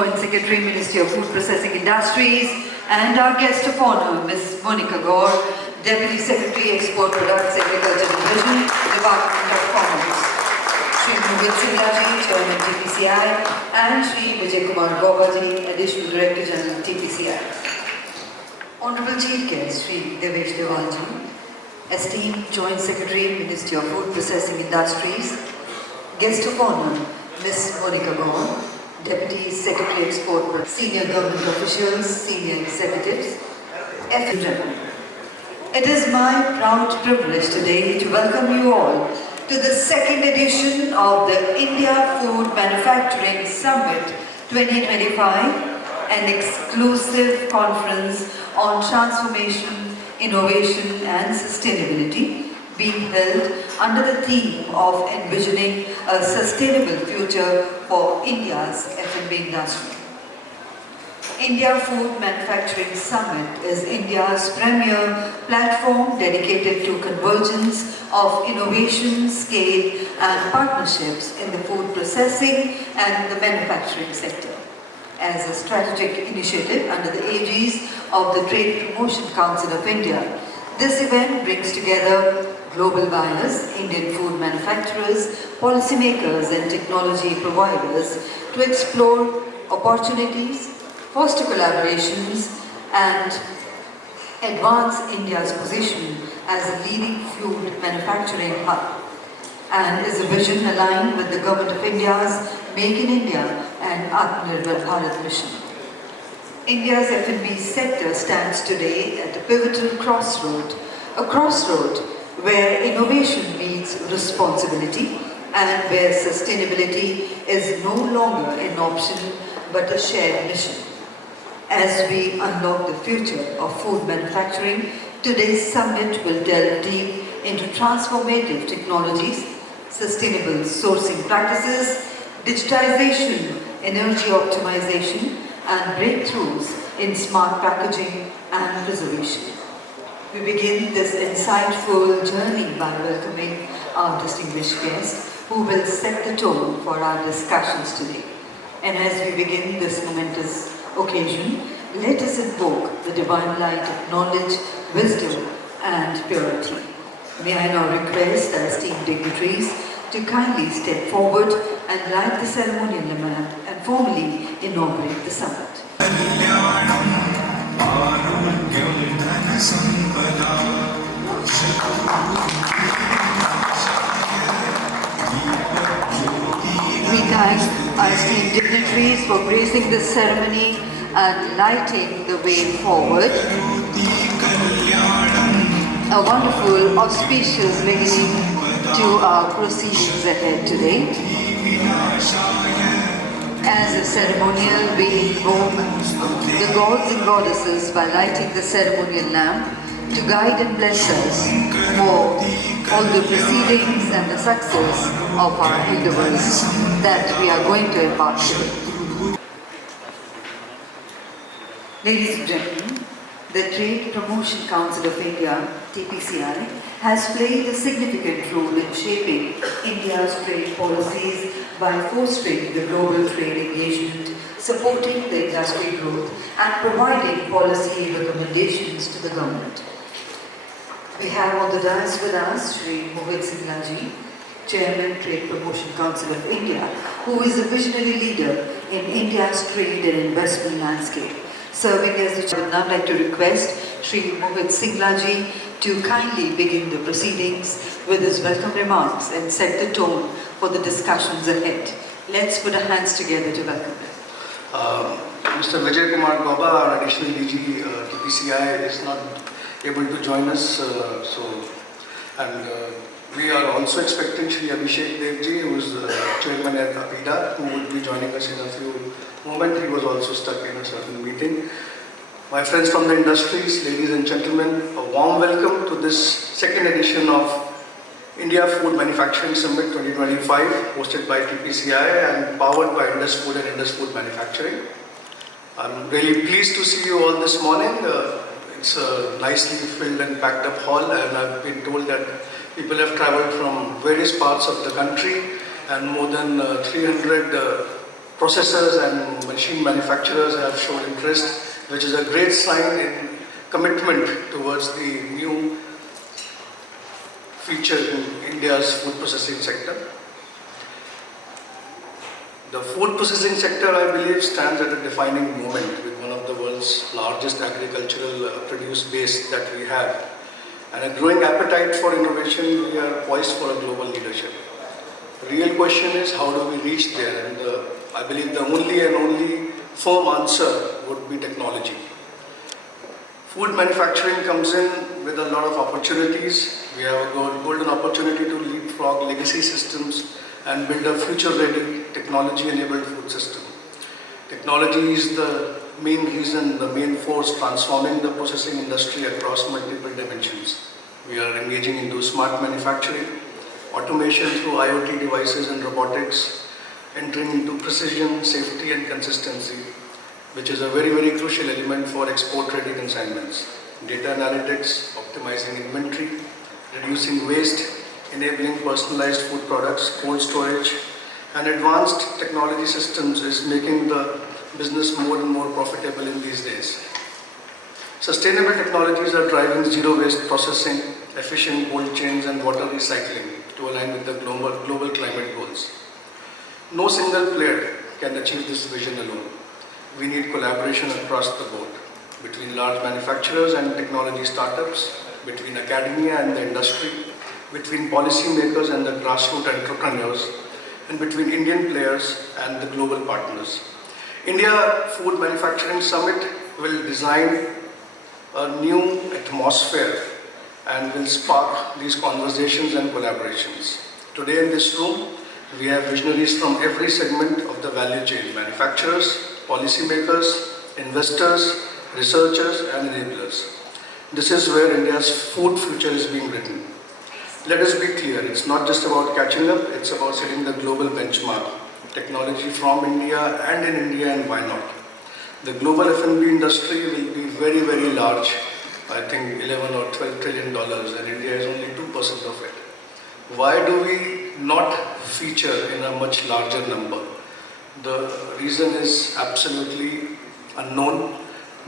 Joint Secretary, Ministry of Food Processing Industries, and our guest of honor, Ms. Gaur, Deputy Secretary, Export Products, Agriculture Division, Department of Commerce. Shri Mohit, Chairman TPCI, and Shri Gaur, Additional Director General TPCI. Honorable Chief Guest, Shri Devesh Deval, Esteemed Joint Secretary, Ministry of Food Processing Industries, Guest of honor, Ms. Gaur, Deputy Secretary Export, Senior Government Officials, Senior Executives, F&B. It is my proud privilege today to welcome you all to the second edition of the India Food Manufacturing Summit 2025, an exclusive conference on transformation, innovation and sustainability being held under the theme of envisioning a sustainable future for India's F&B industry. India Food Manufacturing Summit is India's premier platform dedicated to convergence of innovation, scale and partnerships in the food processing and the manufacturing sector. As a strategic initiative under the aegis of the Trade Promotion Council of India, this event brings together global buyers, Indian food manufacturers, policymakers and technology providers to explore opportunities, foster collaborations and advance India's position as a leading food manufacturing hub, and is a vision aligned with the Government of India's Make in India and Atmanirbhar Bharat mission. India's F&B sector stands today at a pivotal crossroad, a crossroad where innovation meets responsibility and where sustainability is no longer an option but a shared mission. As we unlock the future of food manufacturing, today's summit will delve deep into transformative technologies, sustainable sourcing practices, digitization, energy optimization, and breakthroughs in smart packaging and preservation. We begin this insightful journey by welcoming our distinguished guest who will set the tone for our discussions today. And as we begin this momentous occasion, let us invoke the divine light of knowledge, wisdom and purity. May I now request our esteemed dignitaries to kindly step forward and light the ceremonial lamp and formally inaugurate the summit. We thank our esteemed dignitaries for gracing this ceremony and lighting the way forward. A wonderful, auspicious beginning to our proceedings ahead today. As a ceremonial, we invoke the gods and goddesses by lighting the ceremonial lamp to guide and bless us for all the proceedings and the success of our endeavors that we are going to embark today. Ladies and gentlemen, the Trade Promotion Council of India, TPCI, has played a significant role in shaping India's trade policies by fostering the global trade engagement, supporting the industry growth and providing policy recommendations to the government. We have on the dais with us Shri Mohit, Chairman, Trade Promotion Council of India, who is a visionary leader in India's trade and investment landscape. Serving as the chair, I would now like to request Shri Mohit to kindly begin the proceedings with his welcome remarks and set the tone for the discussions ahead. Let's put our hands together to welcome him. Mr. Gaur, our additional DG TPCI, is not able to join us, we are also expecting Shri Abhishek Devji, who is the chairman at APIDA, who will be joining us in a few moments. He was also stuck in a certain meeting. My friends from the industries, ladies and gentlemen, a warm welcome to this second edition of India Food Manufacturing Summit 2025, hosted by TPCI and powered by Indus Food and Indus Food Manufacturing. I'm really pleased to see you all this morning. It's a nicely filled and packed up hall, and I've been told that people have traveled from various parts of the country, and more than 300 processors and machine manufacturers have shown interest, which is a great sign in commitment towards the new feature in India's food processing sector. The food processing sector, I believe, stands at a defining moment with one of the world's largest agricultural produce base that we have, and a growing appetite for innovation. We are poised for a global leadership. The real question is, how do we reach there? And I believe the only firm answer would be technology. Food manufacturing comes in with a lot of opportunities. We have a golden opportunity to leapfrog legacy systems and build a future-ready, technology-enabled food system. Technology is the main reason, the main force transforming the processing industry across multiple dimensions. We are engaging into smart manufacturing, automation through IoT devices and robotics, entering into precision, safety and consistency, which is a very crucial element for export-ready consignments. Data analytics, optimizing inventory, reducing waste, enabling personalized food products, cold storage, and advanced technology systems is making the business more and more profitable in these days. Sustainable technologies are driving zero waste processing, efficient cold chains and water recycling to align with the global climate goals. No single player can achieve this vision alone. We need collaboration across the board between large manufacturers and technology startups, between academia and the industry, between policymakers and the grassroots entrepreneurs, and between Indian players and the global partners. India Food Manufacturing Summit will design a new atmosphere and will spark these conversations and collaborations. Today in this room, we have visionaries from every segment of the value chain: manufacturers, policymakers, investors, researchers and enablers. This is where India's food future is being written. Let us be clear, it's not just about catching up, it's about setting the global benchmark. Technology from India and in India, and why not? The global F&B industry will be very large, I think 11 or 12 trillion dollars, and India is only 2% of it. Why do we not feature in a much larger number? The reason is absolutely unknown.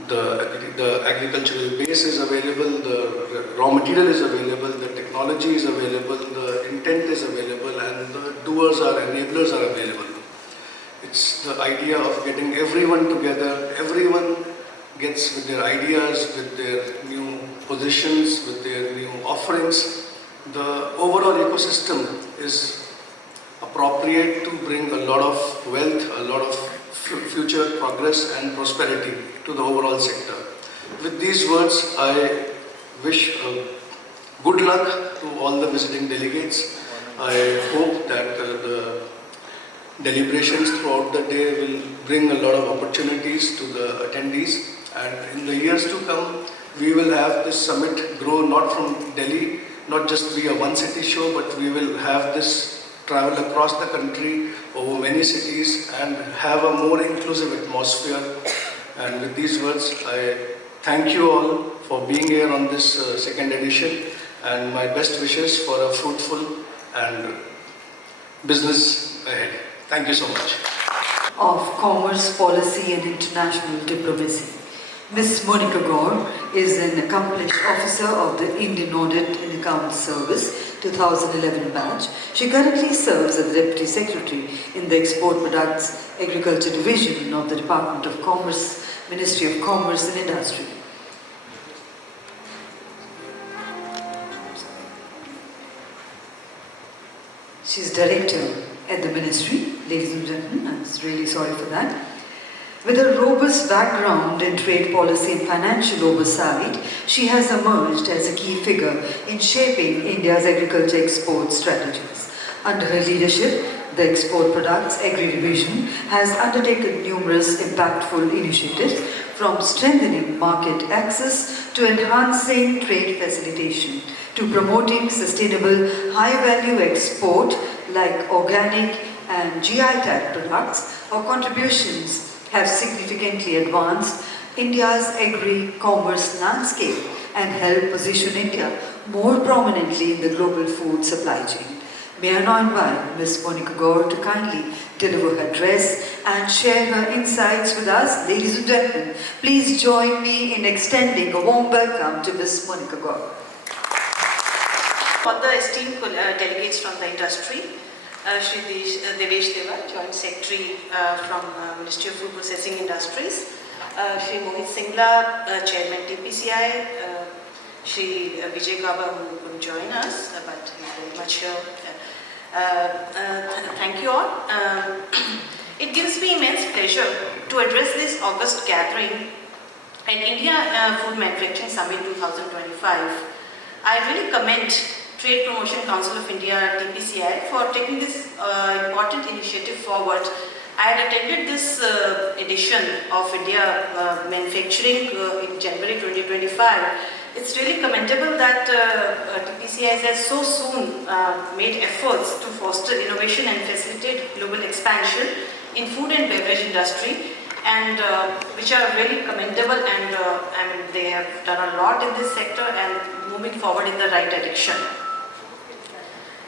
The agricultural base is available, the raw material is available, the technology is available, the intent is available, and the doers or enablers are available. It's the idea of getting everyone together. Everyone gets with their ideas, with their new positions, with their new offerings. The overall ecosystem is appropriate to bring a lot of wealth, a lot of future progress and prosperity to the overall sector. With these words, I wish good luck to all the visiting delegates. I hope that the deliberations throughout the day will bring a lot of opportunities to the attendees, and in the years to come, we will have this summit grow not from Delhi, not just be a one city show, but we will have this travel across the country over many cities and have a more inclusive atmosphere. And with these words, I thank you all for being here on this second edition, and my best wishes for a fruitful and business ahead. Thank you so much. Of Commerce, Policy and International Diplomacy. Ms. Monica Gaur is an accomplished officer of the Indian Audit and Accounts Service 2011 batch. She currently serves as the Deputy Secretary in the Export Products Agriculture Division of the Department of Commerce, Ministry of Commerce and Industry. She's Director at the Ministry, ladies and gentlemen. I'm really sorry for that. With a robust background in trade policy and financial oversight, she has emerged as a key figure in shaping India's agriculture export strategies. Under her leadership, the Export Products Agri Division has undertaken numerous impactful initiatives, from strengthening market access to enhancing trade facilitation to promoting sustainable high-value export like organic and GI tag products. Her contributions have significantly advanced India's agri-commerce landscape and helped position India more prominently in the global food supply chain. May I now invite Ms. Monica Gaur to kindly deliver her address and share her insights with us. Ladies and gentlemen, please join me in extending a warm welcome to Ms. Monica Gaur. All the esteemed delegates from the industry, Shri Devesh, Joint Secretary from Ministry of Food Processing Industries, Shri Mohit Singla, Chairman TPCI, Shri Gaur, who couldn't join us, but he's very much here. Thank you all. It gives me immense pleasure to address this August gathering at India Food Manufacturing Summit 2025. I really commend Trade Promotion Council of India, TPCI, for taking this important initiative forward. I had attended this edition of India Manufacturing in January 2025. It's really commendable that TPCI has so soon made efforts to foster innovation and facilitate global expansion in food and beverage industry, and which are really commendable, and I mean, they have done a lot in this sector and moving forward in the right direction.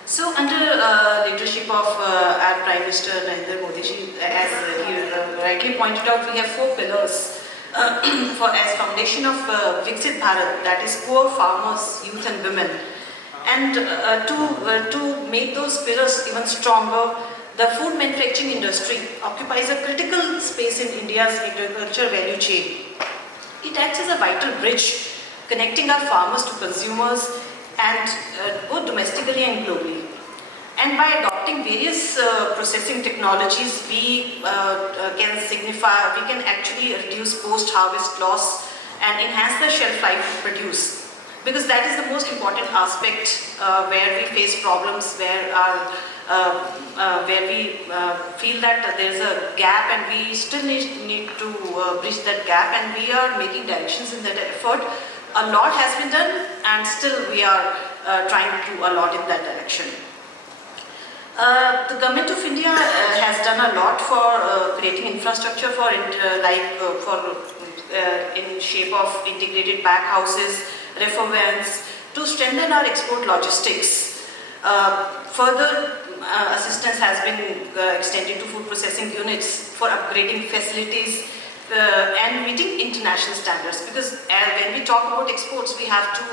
So under leadership of our Prime Minister Narendra Modi ji, as he rightly pointed out, we have 4 pillars as foundation of Viksit Bharat, that is poor farmers, youth and women. And to make those pillars even stronger, the food manufacturing industry occupies a critical space in India's agriculture value chain. It acts as a vital bridge connecting our farmers to consumers, and both domestically and globally. And by adopting various processing technologies, we can actually reduce post-harvest loss and enhance the shelf life of produce. Because that is the most important aspect where we face problems, where we feel that there is a gap, and we still need to bridge that gap, and we are making directions in that effort. A lot has been done, and still we are trying to do a lot in that direction. The Government of India has done a lot for creating infrastructure for in shape of integrated backhouses, reefer vans, to strengthen our export logistics. Further assistance has been extended to food processing units for upgrading facilities and meeting international standards, because when we talk about exports, we have to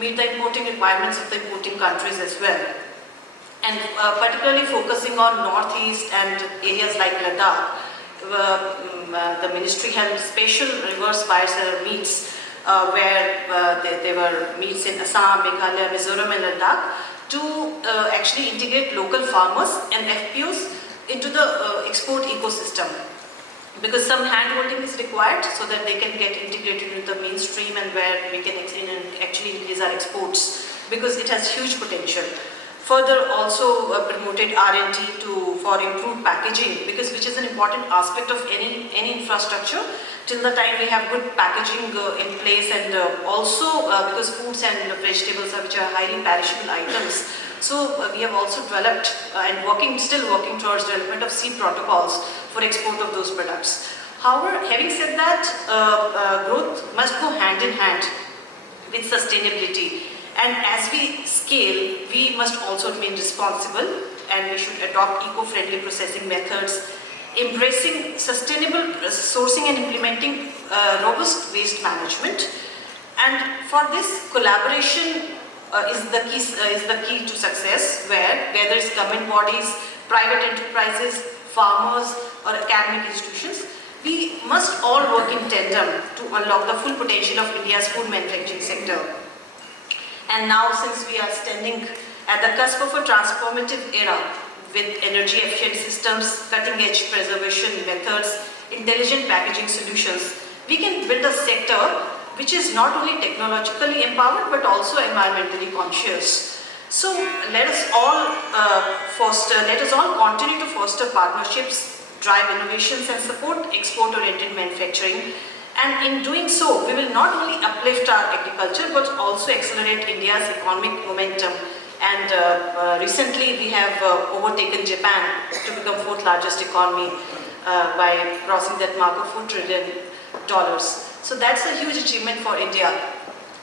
meet the importing requirements of the importing countries as well. And particularly focusing on northeast and areas like Ladakh, the ministry held special reverse fire meets where there were meets in Assam, Meghalaya, Mizoram and Ladakh to actually integrate local farmers and FPOs into the export ecosystem. Because some hand-holding is required so that they can get integrated into the mainstream, and where we can actually increase our exports, because it has huge potential. Further, also promoted R&D for improved packaging, because which is an important aspect of any infrastructure. Till the time we have good packaging in place, and also because foods and vegetables which are highly perishable items. So we have also developed and still working towards development of seed protocols for export of those products. However, having said that, growth must go hand in hand with sustainability. And as we scale, we must also remain responsible, and we should adopt eco-friendly processing methods, embracing sustainable sourcing and implementing robust waste management. And for this, collaboration is the key to success, where whether it's government bodies, private enterprises, farmers or academic institutions, we must all work in tandem to unlock the full potential of India's food manufacturing sector. And now, since we are standing at the cusp of a transformative era with energy efficient systems, cutting edge preservation methods, intelligent packaging solutions, we can build a sector which is not only technologically empowered but also environmentally conscious. So let us all continue to foster partnerships, drive innovations and support export-oriented manufacturing. And in doing so, we will not only uplift our agriculture but also accelerate India's economic momentum. And recently we have overtaken Japan to become 4th largest economy by crossing that mark of $4 trillion. So that's a huge achievement for India.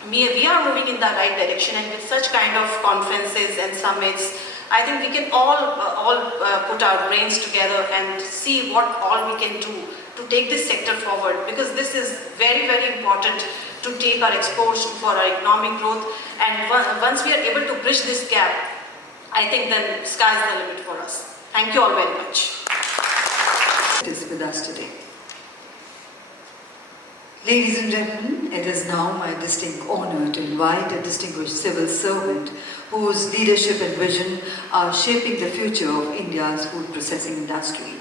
We are moving in the right direction, and with such kind of conferences and summits, I think we can all put our brains together and see what all we can do to take this sector forward, because this is very, very important to take our exports for our economic growth. And once we are able to bridge this gap, I think then sky's the limit for us. Thank you all very much. It is with us today. Ladies and gentlemen, it is now my distinct honor to invite a distinguished civil servant whose leadership and vision are shaping the future of India's food processing industry.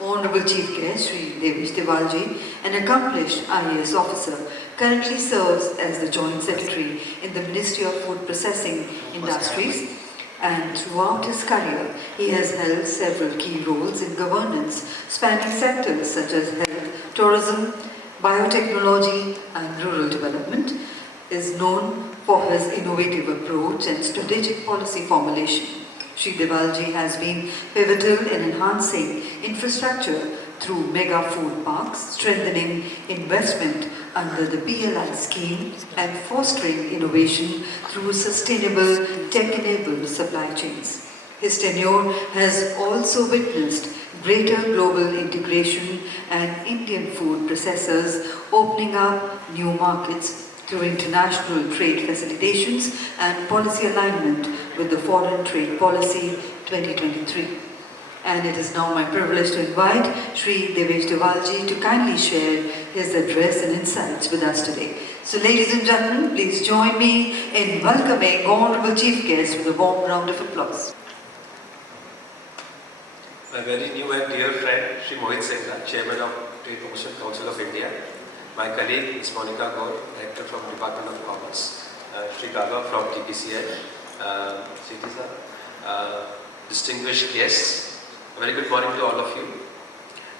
Honorable Chief Guest Shri Deval, an accomplished IAS officer, currently serves as the Joint Secretary in the Ministry of Food Processing Industries, and throughout his career, he has held several key roles in governance, spanning sectors such as health, tourism, biotechnology and rural development, is known for his innovative approach and strategic policy formulation. Shri Deval has been pivotal in enhancing infrastructure through mega food parks, strengthening investment under the PLI scheme and fostering innovation through sustainable tech-enabled supply chains. His tenure has also witnessed greater global integration and Indian food processors opening up new markets through international trade facilitations and policy alignment with the Foreign Trade Policy 2023. And it is now my privilege to invite Shri Devesh to kindly share his address and insights with us today. So ladies and gentlemen, please join me in welcoming Honorable Chief Guest with a warm round of applause. My very new and dear friend, Shri Mohit Singla, Chairman of Trade Promotion Council of India. My colleague, Ms. Gaur, Director from Department of Commerce. Shri Gaur from TPCI. Sethi, distinguished guests. A very good morning to all of you.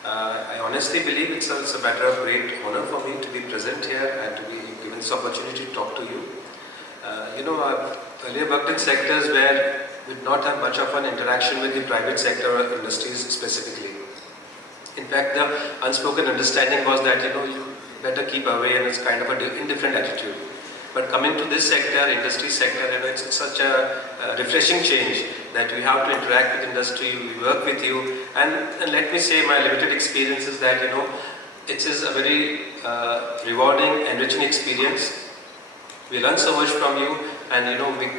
I honestly believe it's a matter of great honor for me to be present here and to be given this opportunity to talk to you. I've earlier worked in sectors where we did not have much of an interaction with the private sector or industries specifically. In fact, the unspoken understanding was that, you better keep away, and it's kind of an indifferent attitude. But coming to this sector, industry sector, it's such a refreshing change that we have to interact with industry, we work with you, and let me say my limited experience is that, it is a very rewarding, enriching experience. We learn so much from you, and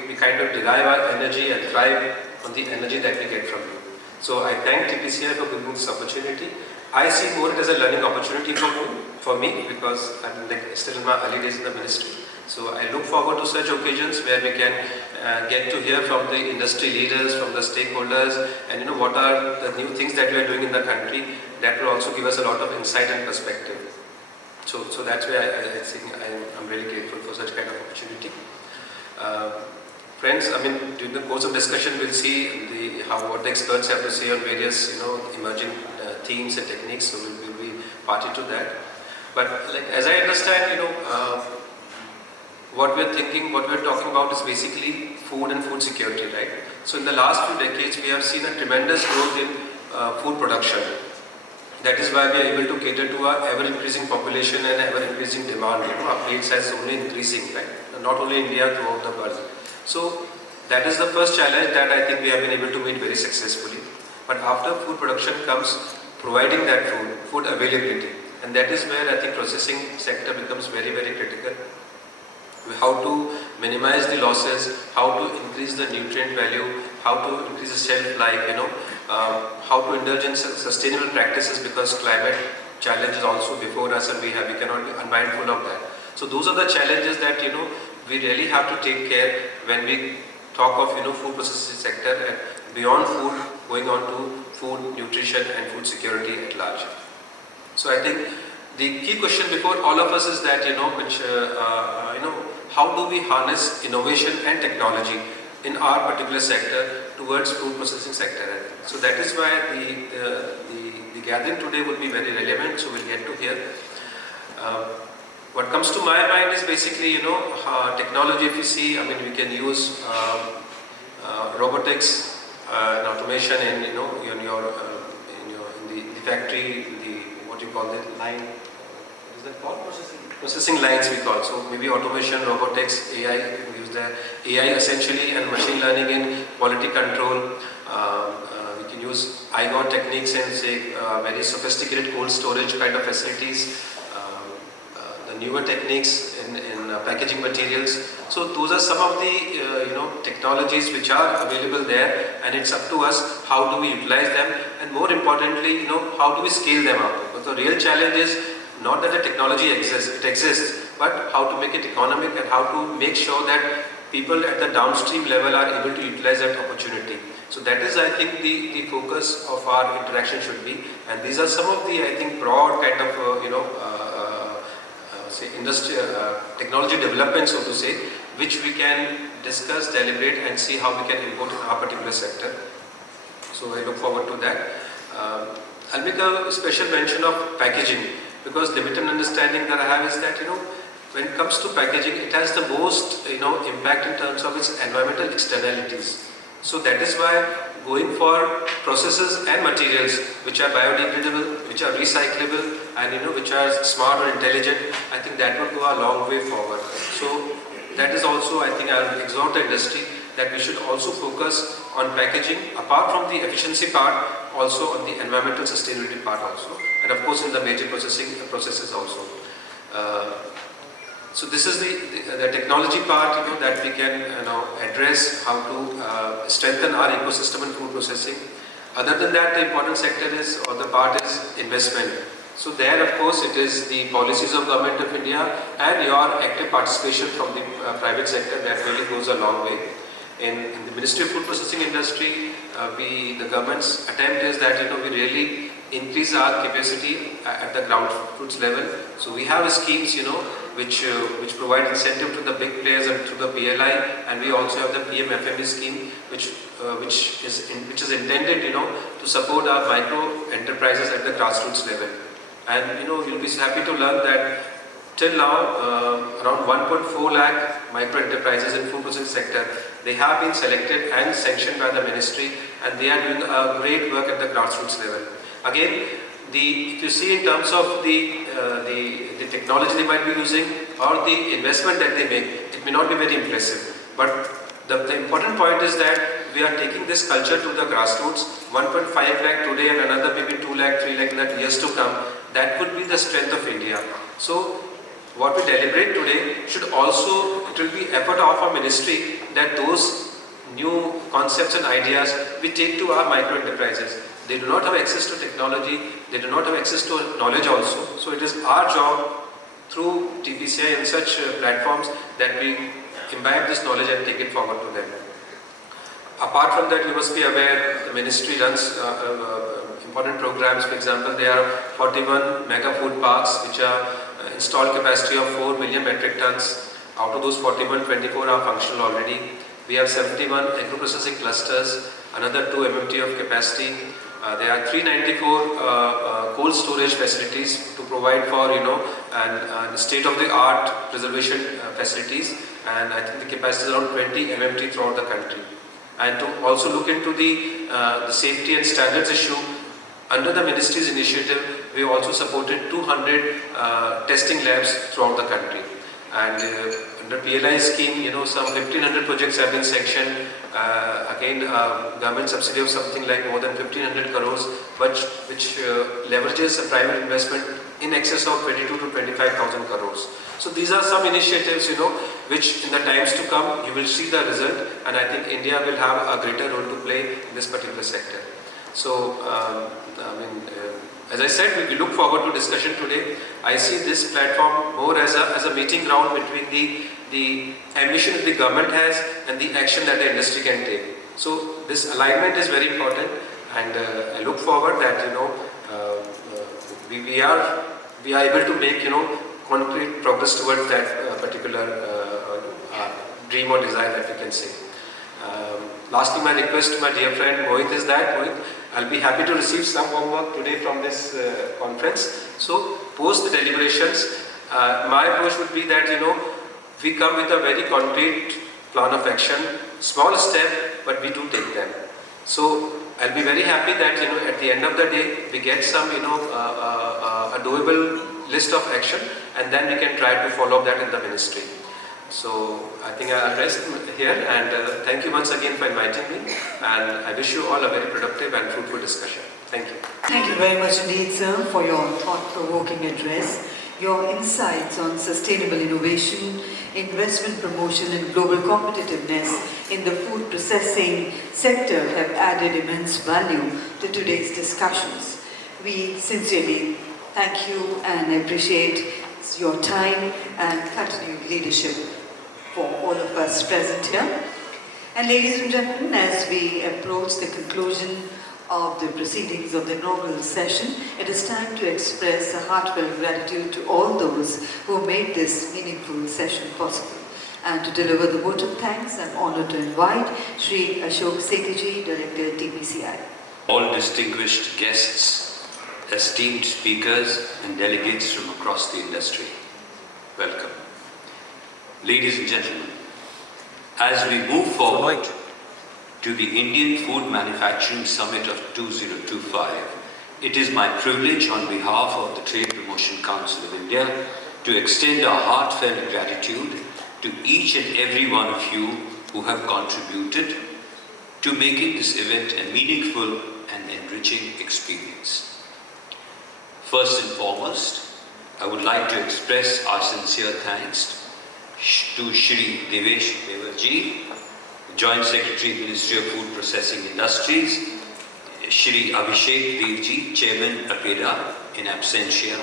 we kind of derive our energy and thrive on the energy that we get from you. So I thank TPCI for giving this opportunity. I see more it as a learning opportunity for me because I'm still in my early days in the ministry. So I look forward to such occasions where we can get to hear from the industry leaders, from the stakeholders, and what are the new things that we are doing in the country that will also give us a lot of insight and perspective. So that's why I think I'm really grateful for such kind of opportunity. Friends, during the course of discussion, we'll see what the experts have to say on various, emerging themes and techniques. So we'll be party to that. But as I understand, what we're thinking, what we're talking about is basically food and food security, right? So in the last few decades, we have seen a tremendous growth in food production. That is why we are able to cater to our ever-increasing population and ever-increasing demand. Our plate size is only increasing, right? Not only India, throughout the world. So that is the first challenge that I think we have been able to meet very successfully. But after food production comes providing that food availability. And that is where I think processing sector becomes very, very critical. How to minimize the losses, how to increase the nutrient value, how to increase the shelf life, how to indulge in sustainable practices because climate challenge is also before us and we cannot be unmindful of that. So those are the challenges that we really have to take care when we talk of food processing sector and beyond food going on to food, nutrition and food security at large. So I think the key question before all of us is that how do we harness innovation and technology in our particular sector towards food processing sector. So that is why the gathering today will be very relevant, so we'll get to hear. What comes to my mind is basically, technology. If you see, we can use robotics and automation in, in the factory, what you call it, line. What is that called? Processing. processing lines we call. So maybe automation, robotics, AI, we use the AI essentially, and machine learning in quality control. We can use IGOR techniques and say very sophisticated cold storage kind of facilities. The newer techniques in packaging materials. So those are some of the technologies which are available there, and it's up to us how do we utilize them, and more importantly, how do we scale them up. Because the real challenge is not that the technology exists, it exists, but how to make it economic and how to make sure that people at the downstream level are able to utilize that opportunity. So that is, I think, the focus of our interaction should be, and these are some of the, I think, broad kind of say industrial technology development, so to say, which we can discuss, deliberate, and see how we can import in our particular sector. So I look forward to that. I'll make a special mention of packaging, because limited understanding that I have is that when it comes to packaging, it has the most impact in terms of its environmental externalities. So that is why going for processes and materials which are biodegradable, which are recyclable, and which are smart or intelligent, I think that would go a long way forward. So that is also, I think, I will exhort the industry that we should also focus on packaging, apart from the efficiency part, also on the environmental sustainability part also, and of course in the major processes also. So this is the technology part that we can address, how to strengthen our ecosystem in food processing. Other than that, the important sector is, or the part is investment. So there, of course, it is the policies of Government of India and your active participation from the private sector that really goes a long way. In the Ministry of Food Processing Industry, the government's attempt is that we really increase our capacity at the ground fruits level. So we have schemes which provide incentive to the big players and through the PLI, and we also have the PM FME scheme which is intended to support our micro enterprises at the grassroots level. And you'll be happy to learn that till now around 1.4 lakh micro enterprises in food processing sector, they have been selected and sanctioned by the ministry, and they are doing a great work at the grassroots level. Again, if you see in terms of the technology they might be using or the investment that they make, it may not be very impressive. But the important point is that we are taking this culture to the grassroots. 1.5 lakh today and another maybe 2 lakh, 3 lakh in the years to come. That could be the strength of India. So what we deliberate today should also, it will be effort of our ministry that those new concepts and ideas we take to our micro enterprises. They do not have access to technology, they do not have access to knowledge also. So it is our job through TPCI and such platforms that we imbibe this knowledge and take it forward to them. Apart from that, you must be aware the ministry runs important programs. For example, there are 41 mega food parks which are installed capacity of 4 million metric tons. Out of those 41, 24 are functional already. We have 71 agro-processing clusters, another 2 MMT of capacity. There are 394 cold storage facilities to provide for and state-of-the-art preservation facilities, and I think the capacity is around 20 MMT throughout the country. And to also look into the safety and standards issue, under the ministry's initiative, we also supported 200 testing labs throughout the country. And under PLI scheme, some 1,500 projects have been sanctioned. Again, government subsidy of something like more than 1,500 crores, which leverages a private investment in excess of 22 to 25,000 crores. So these are some initiatives, which in the times to come, you will see the result, and I think India will have a greater role to play in this particular sector. So, as I said, we look forward to discussion today. I see this platform more as a meeting ground between the ambition that the government has and the action that the industry can take. So this alignment is very important, and I look forward that we are able to make concrete progress towards that particular dream or desire that we can say. Lastly, my request to my dear friend Mohit is that I'll be happy to receive some homework today from this conference. So post the deliberations, my approach would be that we come with a very concrete plan of action, small step, but we do take them. So I'll be very happy that at the end of the day we get some a doable list of action, and then we can try to follow up that in the ministry. So I think I'll rest here, and thank you once again for inviting me, and I wish you all a very productive and fruitful discussion. Thank you. Thank you very much indeed, sir, for your thought-provoking address. Your insights on sustainable innovation, investment promotion and global competitiveness in the food processing sector have added immense value to today's discussions. We sincerely thank you and appreciate your time and continued leadership for all of us present here. And ladies and gentlemen, as we approach the conclusion of the proceedings of the inaugural session, it is time to express a heartfelt gratitude to all those who made this meaningful session possible. And to deliver the vote of thanks, I'm honored to invite Shri Ashok Sethi, Director, TPCI. All distinguished guests, esteemed speakers and delegates from across the industry, welcome. Ladies and gentlemen, as we move forward to the Indian Food Manufacturing Summit of 2025, it is my privilege on behalf of the Trade Promotion Council of India to extend our heartfelt gratitude to each and every one of you who have contributed to making this event a meaningful and enriching experience. First and foremost, I would like to express our sincere thanks to Shri Devesh, Joint Secretary, Ministry of Food Processing Industries, Shri Abhishek Devji, Chairman APEDA in absentia,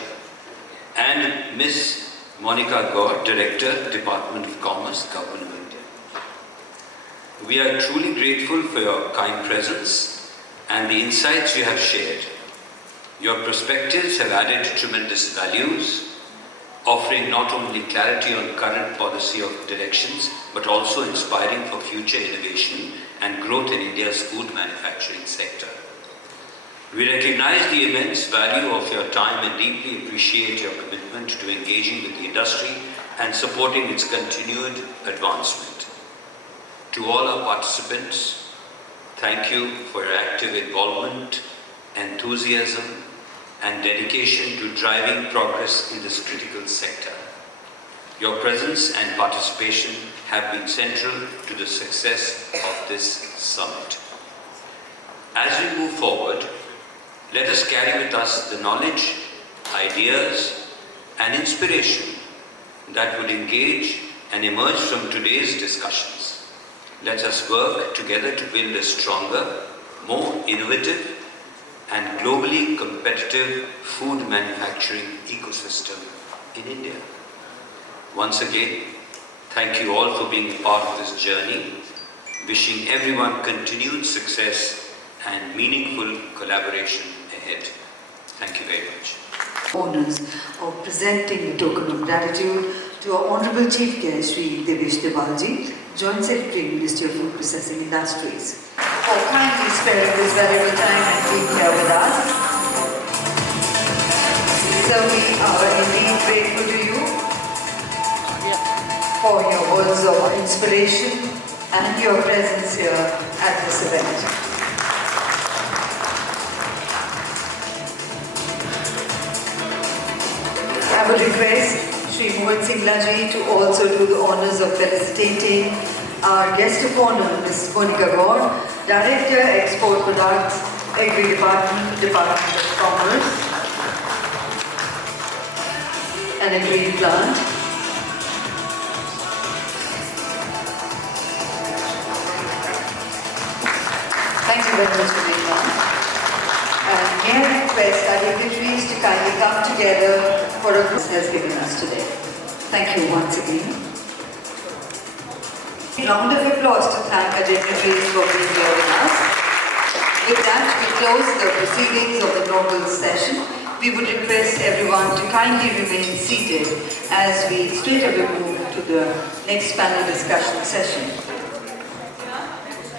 and Ms. Monica Gaur, Director, Department of Commerce, Government of India. We are truly grateful for your kind presence and the insights you have shared. Your perspectives have added tremendous values, offering not only clarity on current policy of directions, but also inspiring for future innovation and growth in India's food manufacturing sector. We recognize the immense value of your time and deeply appreciate your commitment to engaging with the industry and supporting its continued advancement. To all our participants, thank you for your active involvement, enthusiasm, and dedication to driving progress in this critical sector. Your presence and participation have been central to the success of this summit. As we move forward, let us carry with us the knowledge, ideas, and inspiration that would engage and emerge from today's discussions. Let us work together to build a stronger, more innovative, and globally competitive food manufacturing ecosystem in India. Once again, thank you all for being a part of this journey. Wishing everyone continued success and meaningful collaboration ahead. Thank you very much. Honors of presenting the token of gratitude to our Honorable Chief Guest, Shri Devesh Devalji, Joint Secretary, Ministry of Food Processing Industries, for kindly sparing this valuable time and being here with us. So we are indeed grateful to you for your words of inspiration and your presence here at this event. I would request Shri Mohit Singla to also do the honors of felicitating our guest of honor, Ms. Monica Gaur, Director, Export Products, Agri Department, Department of Commerce, and Agri Plant. Thank you very much for being on. And may I request our dignitaries to kindly come together for a group has given us today. Thank you once again. A round of applause to thank our dignitaries for being here with us. With that, we close the proceedings of the inaugural session. We would request everyone to kindly remain seated as we straight away move to the next panel discussion session.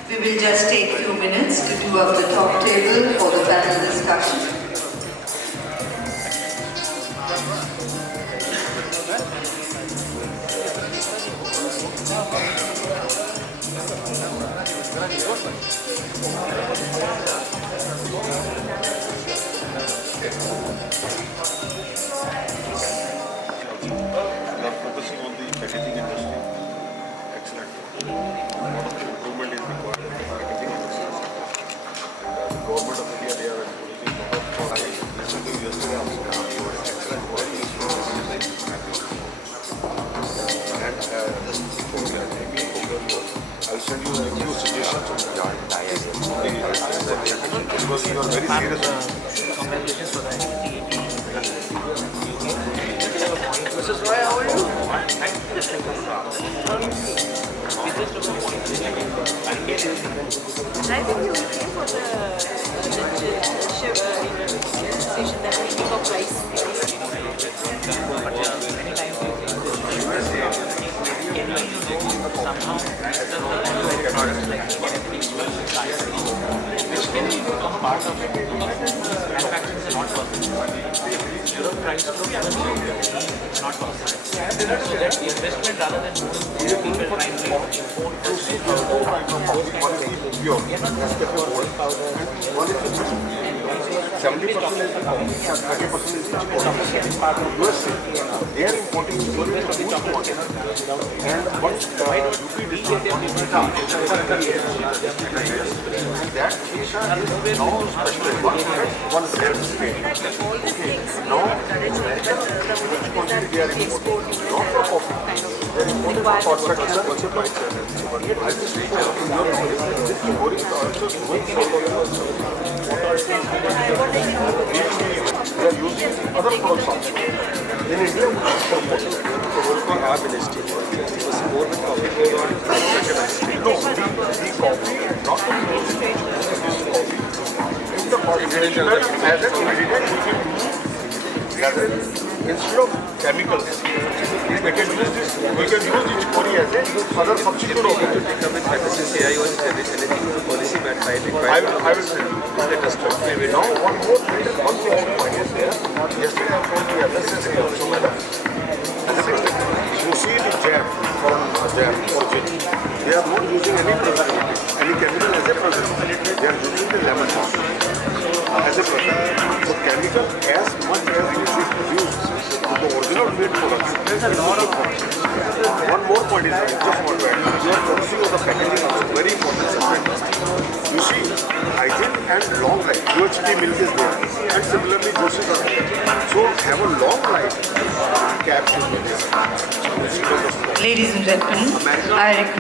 We will just take a few minutes to do up the top table for the panel discussion. I'll send you a few suggestions on because you are very serious. Congratulations for that. Mrs. Roy, how are you? I think you came for the station that we give a price. Many times somehow products like which can become part of manufacturing is not possible. Europe tries to do it's not possible. So that the investment rather than people trying to import $70 is the company, 30% is the USA. They are importing huge quantity. And what UP discount that Asia is now special. One cent state. Now, huge quantity they are importing. Not for coffee. They are importing for construction and supply chain. I just think this is boring also going they are using other products also. In India, we have an ST. It was more than coffee. No, the coffee, not the coffee. If the coffee as an ingredient, we can use rather instead of chemicals. We can use this chicory as a other substitute of it. To take up with TPCI or anything policy that I will tell you. Let us talk. Now, one more point is there. Yesterday I told the FSSA also, you see the jam from jam origin. They are not using any preservative, any chemical as a preservative. They are using the lemon juice as a preservative. So chemical as much as it is used to the original feed production. There's a lot of points. One more point is I just want to add. Your policy of the packaging is very important subject. You see, hygiene and long life. UHT milk is there. And similarly, juices are there. So have a long life. Cap should be there. Ladies and gentlemen, I request